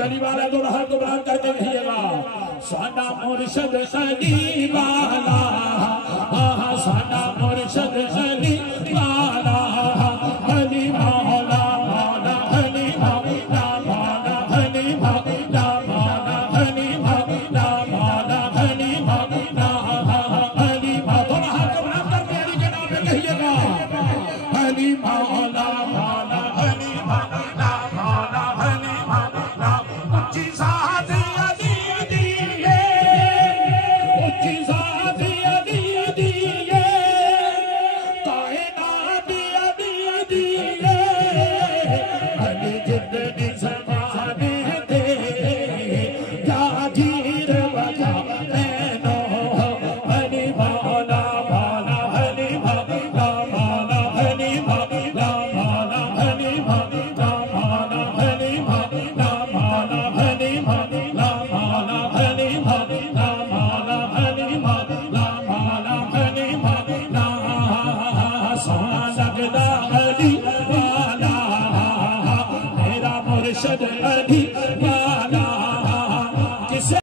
गली वाला दो हाथ को बुलंद करके कहिएगा साडा मुर्शिद अली वाला साडा मुर्शिद अली वाला अली मौला मौला अली मौला मौला अली मौला मौला अली मौला मौला अली मौला अली मौला हाथ को बुलंद करके अली के नाम पे कहिएगा अली मौला मौला अली मौला मौला अली मौला उच्ची ज़ात अली दिए उच्ची ज़ात अली दिए कायनात अली दिए अली जितनी ज़माने दे क्या जीर बजा ऐनो अली मौला मौला अली मौला मौला अली मौला मौला अली मौला मौला अली मौला मौला अली मौला मौला अली मौला मौला अली मौला मौला अली मौला सोना लगदा अली वाला मेरा मुर्शिद अली